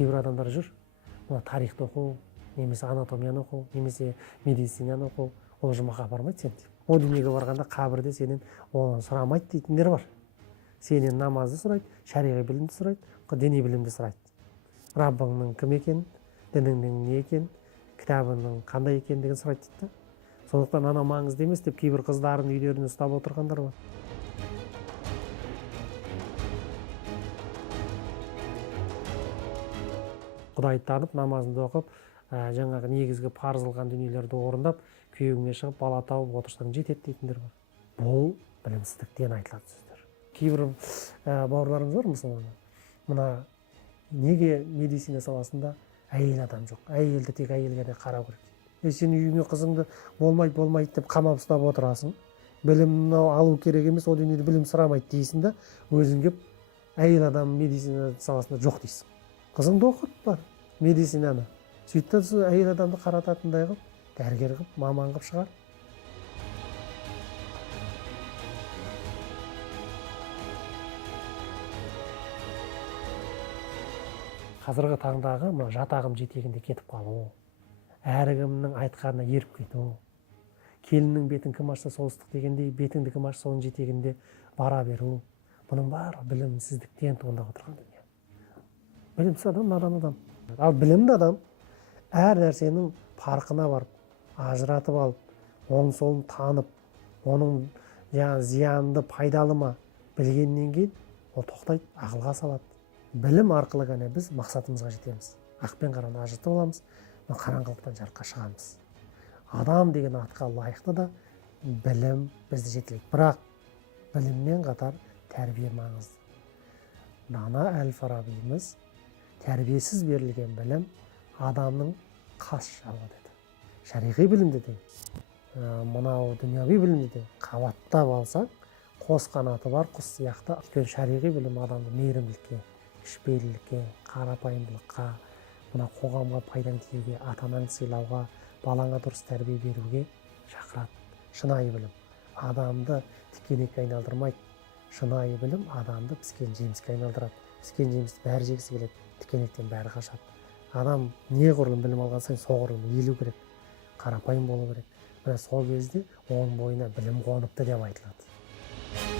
кейбір адамдар жүр, мына тарихты оқу, немесе анатомияны оқу, немесе медицинаны оқу, ол жұмаққа бармайды сен. О дүниеге барғанда қабірде сенен оны сұрамайды дейтіндер бар. Сенен намазды сұрайды, шариғи білімді сұрайды, діни білімді сұрайды. Раббыңның кім екенін, дініңнің не екенін, кітабының қандай екендігін сұрайды дейді. Сондықтан ана маңызды емес деп кейбір қыздарын үйлеріне ұстап отырғандар бар. Құдайды танып, намазыңды оқып, жаңағы негізгі парыз қылған дүниелерді орындап, күйеуіңе шығып, бала тауып отырсаң жетеді дейтіндер бар. Бұл білімсіздіктен айтылады сөздер. Кейбір бауырларымыз бар мысалы, мына неге медицина саласында әйел адам жоқ, әйелді тек әйелге де қарау керек. Сен үйіңе қызыңды болмайды деп қамап ұстап отырасың. Білім алу керек емес, о дүниеде білім сұрамайды дейсің да, өзің кеп әйел адам медицина саласында жоқ дейсің. Қызыңды оқыт бар медицинаны. Сөйтті әйел адамды қарататындай қылып, дәрігер қылып, маман қылып шығар. Қазіргі таңдағы жатағым жетегінде кетіп қалу, әркімнің айтқанына еріп кету, келіннің бетін кім ашса солыстық дегендей, бетіңді кім ашса соның жетегінде бара беру, бұның барлығы білімсіздіктен туындап отырған дүние. Білімсіз адам надан адам. Ал білімді адам әр нәрсенің парқына барып, ажыратып алып, оның солын танып, оның зиянды пайдалы ма білгеннен кейін ол тоқтайды, ақылға салады. Білім арқылы ғана біз мақсатымызға жетеміз. Ақ пен қараны ажыратып аламыз, қараңғылықтан жарыққа шығамыз. Адам деген атқа лайықты да білім бізді жетелейді. Бірақ біліммен қатар тәрбие маңызды. Дана әл-Фарабиіміз тәрбиесіз берілген білім адамның қас жауы деді. Шариғи білімді де, мынау дүнияви білімді де қабаттап алсаң, қос қанаты бар құс сияқты. Өйткені шариғи білім адамды мейірімділікке, кішіпейілділікке, қарапайымдылыққа, мына қоғамға пайдаң тиюге, ата-анаңды сыйлауға, балаңа дұрыс тәрбие беруге шақырады. Шынайы білім адамды тікенекке айналдырмайды. Шынайы білім адамды піскен жеміске айналдырады. Піскен жемісті бәрі жегісі келеді, тікенектен бәрі қашады. Адам неғұрлым білім алған сайын соғұрлым иілу керек, қарапайым болу керек. Міне сол кезде оның бойына білім қоныпты деп айтылады.